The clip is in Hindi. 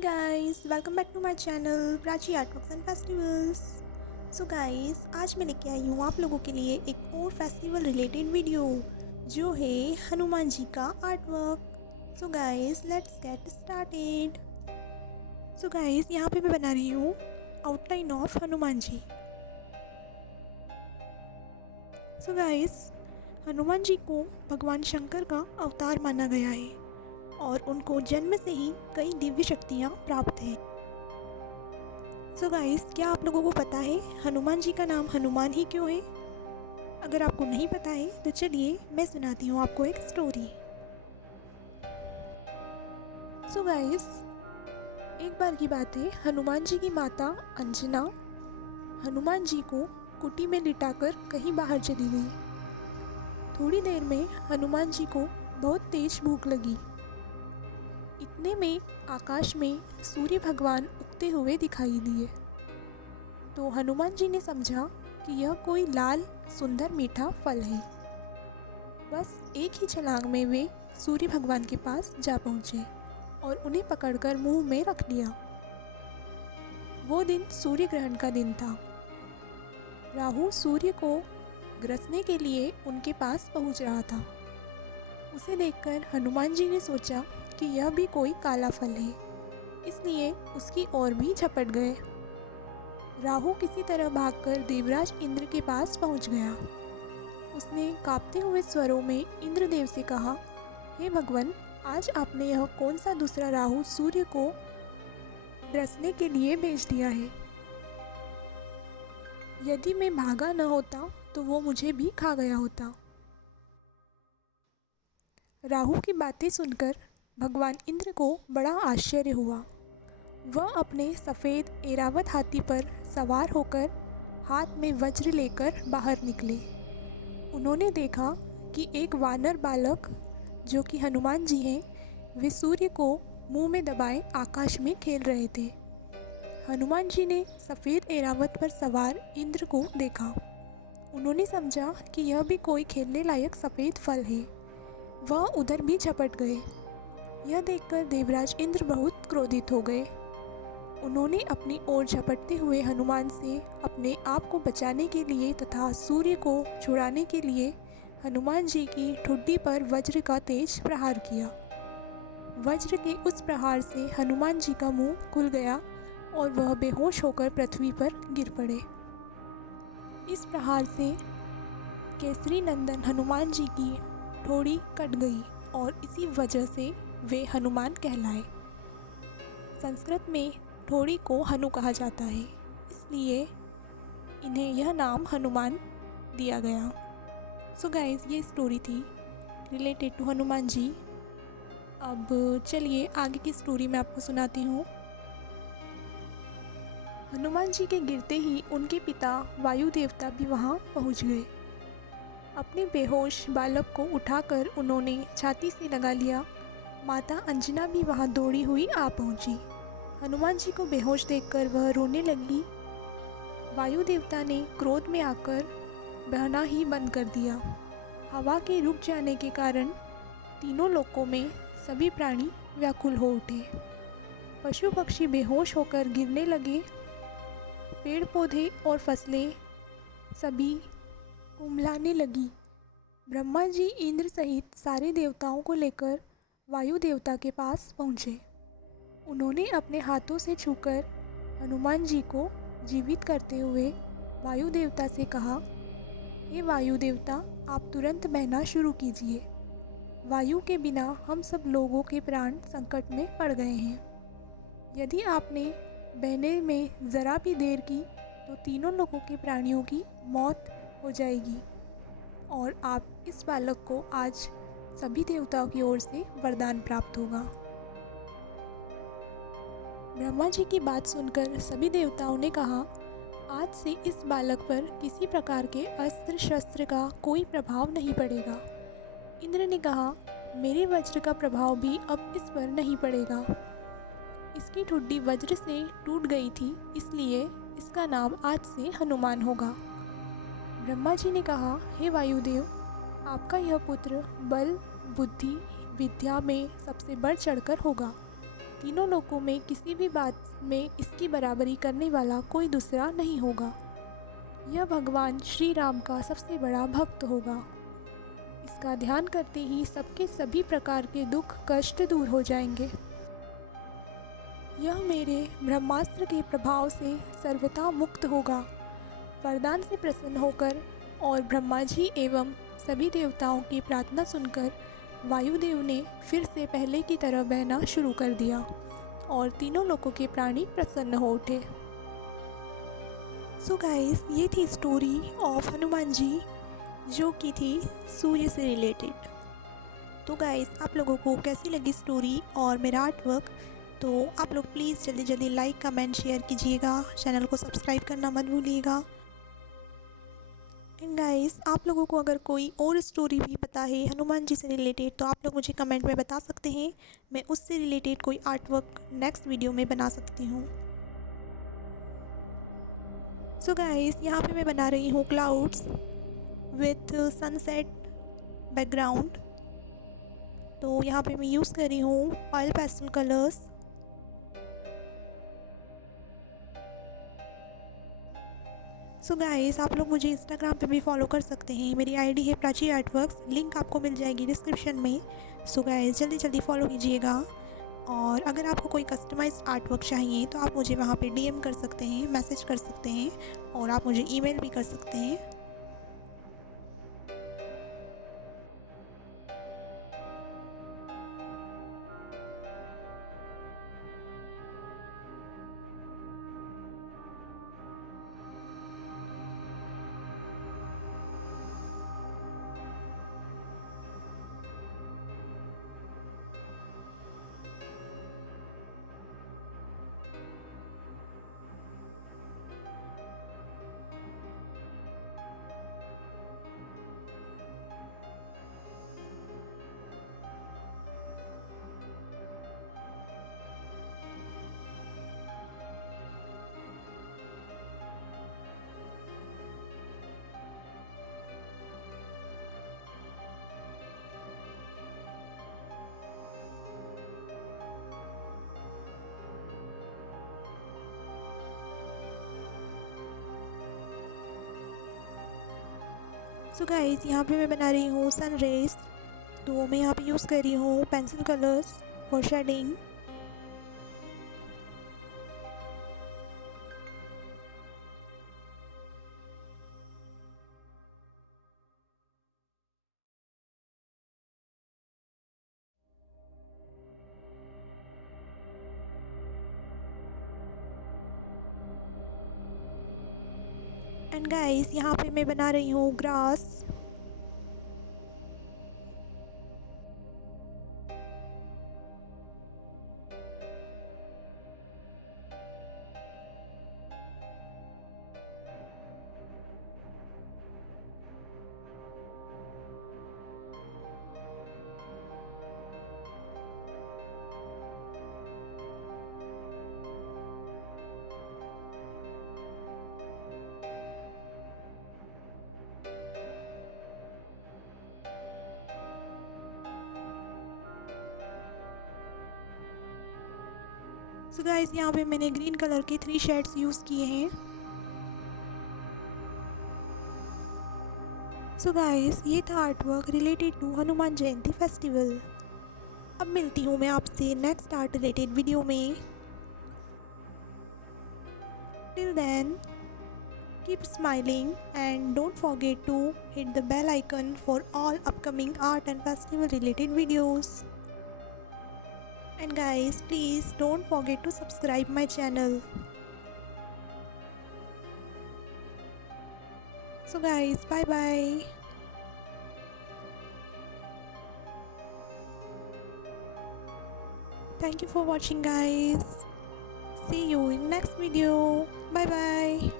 Guys, welcome back to my channel Prachi artworks and festivals. So guys, आज मैं लेके आई हूँ आप लोगों के लिए एक और फेस्टिवल रिलेटेड वीडियो जो है हनुमान जी का artwork. So guys, let's get started. So guys, यहाँ पे मैं बना रही हूँ outline of Hanuman ji. So guys, Hanuman ji को भगवान शंकर का अवतार माना गया है और उनको जन्म से ही कई दिव्य शक्तियाँ प्राप्त हैं। सो गाइस, क्या आप लोगों को पता है हनुमान जी का नाम हनुमान ही क्यों है? अगर आपको नहीं पता है तो चलिए मैं सुनाती हूँ आपको एक स्टोरी। सो गाइस, एक बार की बात है, हनुमान जी की माता अंजना हनुमान जी को कुटी में लिटाकर कहीं बाहर चली गई। थोड़ी देर में हनुमान जी को बहुत तेज भूख लगी। इतने में आकाश में सूर्य भगवान उगते हुए दिखाई दिए। तो हनुमान जी ने समझा कि यह कोई लाल सुंदर मीठा फल है। बस एक ही छलांग में वे सूर्य भगवान के पास जा पहुँचे और उन्हें पकड़कर मुंह में रख लिया। वो दिन सूर्य ग्रहण का दिन था। राहु सूर्य को ग्रसने के लिए उनके पास पहुंच रहा था। उसे देखकर हनुमान जी ने सोचा कि यह भी कोई काला फल है, इसलिए उसकी ओर भी झपट गए। राहु किसी तरह भागकर देवराज इंद्र के पास पहुंच गया। उसने कांपते हुए स्वरों में इंद्रदेव से कहा, हे भगवान, आज आपने यह कौन सा दूसरा राहु सूर्य को ग्रसने के लिए भेज दिया है? यदि मैं भागा न होता तो वो मुझे भी खा गया होता। राहु की बातें सुनकर भगवान इंद्र को बड़ा आश्चर्य हुआ। वह अपने सफ़ेद ऐरावत हाथी पर सवार होकर हाथ में वज्र लेकर बाहर निकले। उन्होंने देखा कि एक वानर बालक जो कि हनुमान जी हैं, वे सूर्य को मुंह में दबाए आकाश में खेल रहे थे। हनुमान जी ने सफ़ेद ऐरावत पर सवार इंद्र को देखा। उन्होंने समझा कि यह भी कोई खेलने लायक सफ़ेद फल है। वह उधर भी झपट गए। यह देखकर देवराज इंद्र बहुत क्रोधित हो गए। उन्होंने अपनी ओर झपटते हुए हनुमान से अपने आप को बचाने के लिए तथा सूर्य को छुड़ाने के लिए हनुमान जी की ठुड्डी पर वज्र का तेज प्रहार किया। वज्र के उस प्रहार से हनुमान जी का मुंह खुल गया और वह बेहोश होकर पृथ्वी पर गिर पड़े। इस प्रहार से केसरी नंदन हनुमान जी की ठोड़ी कट गई और इसी वजह से वे हनुमान कहलाए। संस्कृत में ठोड़ी को हनु कहा जाता है, इसलिए इन्हें यह नाम हनुमान दिया गया। सो गाइस, ये स्टोरी थी रिलेटेड टू हनुमान जी। अब चलिए आगे की स्टोरी मैं आपको सुनाती हूँ। हनुमान जी के गिरते ही उनके पिता वायु देवता भी वहाँ पहुँच गए। अपने बेहोश बालक को उठाकर उन्होंने छाती से लगा लिया। माता अंजना भी वहाँ दौड़ी हुई आ पहुँची। हनुमान जी को बेहोश देखकर वह रोने लगी। वायु देवता ने क्रोध में आकर बहना ही बंद कर दिया। हवा के रुक जाने के कारण तीनों लोकों में सभी प्राणी व्याकुल हो उठे। पशु पक्षी बेहोश होकर गिरने लगे। पेड़ पौधे और फसलें सभी कुम्हलाने लगी। ब्रह्मा जी इंद्र सहित सारे देवताओं को लेकर वायु देवता के पास पहुँचे। उन्होंने अपने हाथों से छूकर हनुमान जी को जीवित करते हुए वायु देवता से कहा, हे वायु देवता, आप तुरंत बहना शुरू कीजिए। वायु के बिना हम सब लोगों के प्राण संकट में पड़ गए हैं। यदि आपने बहने में ज़रा भी देर की तो तीनों लोगों के प्राणियों की मौत हो जाएगी और आप इस बालक को आज सभी देवताओं की ओर से वरदान प्राप्त होगा। ब्रह्मा जी की बात सुनकर सभी देवताओं ने कहा, आज से इस बालक पर किसी प्रकार के अस्त्र शस्त्र का कोई प्रभाव नहीं पड़ेगा। इंद्र ने कहा, मेरे वज्र का प्रभाव भी अब इस पर नहीं पड़ेगा। इसकी ठुड्डी वज्र से टूट गई थी, इसलिए इसका नाम आज से हनुमान होगा। ब्रह्मा जी ने कहा, हे वायुदेव, आपका यह पुत्र बल, बुद्धि, विद्या में सबसे बढ़ चढ़कर होगा। तीनों लोकों में किसी भी बात में इसकी बराबरी करने वाला कोई दूसरा नहीं होगा। यह भगवान श्री राम का सबसे बड़ा भक्त होगा। इसका ध्यान करते ही सबके सभी प्रकार के दुख कष्ट दूर हो जाएंगे। यह मेरे ब्रह्मास्त्र के प्रभाव से सर्वथा मुक्त होगा। वरदान से प्रसन्न होकर और ब्रह्मा जी एवं सभी देवताओं की प्रार्थना सुनकर वायुदेव ने फिर से पहले की तरह बहना शुरू कर दिया और तीनों लोकों के प्राणी प्रसन्न हो उठे। सो गाइस, ये थी स्टोरी ऑफ हनुमान जी जो कि थी सूर्य से रिलेटेड। तो गाइस, आप लोगों को कैसी लगी स्टोरी और मेरा आर्ट वर्क, तो आप लोग प्लीज़ जल्दी जल्दी लाइक कमेंट शेयर कीजिएगा, चैनल को सब्सक्राइब करना मत भूलिएगा। एंड गाइस, आप लोगों को अगर कोई और स्टोरी भी पता है हनुमान जी से रिलेटेड तो आप लोग मुझे कमेंट में बता सकते हैं। मैं उससे रिलेटेड कोई आर्ट वर्क नेक्स्ट वीडियो में बना सकती हूँ। सो गाइस, यहाँ पे मैं बना रही हूँ क्लाउड्स विथ सनसेट बैकग्राउंड। तो यहाँ पे मैं यूज़ कर रही हूँ oil pastel colours. So guys, आप लोग मुझे इंस्टाग्राम पे भी फॉलो कर सकते हैं। मेरी आईडी है प्राची आर्टवर्क्स, लिंक आपको मिल जाएगी डिस्क्रिप्शन में। सो गाइस, जल्दी जल्दी फॉलो कीजिएगा। और अगर आपको कोई कस्टमाइज्ड आर्ट वर्क चाहिए तो आप मुझे वहाँ पे डीएम कर सकते हैं, मैसेज कर सकते हैं और आप मुझे ईमेल भी कर सकते हैं। सो गाइस, यहाँ पे मैं बना रही हूँ सन रेज। तो मैं यहाँ पे यूज़ कर रही हूँ pencil colours for shading. And guys, यहाँ पे मैं बना रही हूँ ग्रास। सो गाइस, यहाँ पे मैंने ग्रीन कलर के 3 शेड्स यूज़ किए हैं। सो गाइस, ये था art work related to Hanuman Jayanti festival. अब मिलती हूँ मैं आपसे नेक्स्ट आर्ट रिलेटेड वीडियो में। Till then, keep smiling and don't forget to hit the bell icon for all upcoming art and festival related videos. And guys, please don't forget to subscribe my channel. So guys, bye bye. Thank you for watching guys. See you in next video. Bye bye.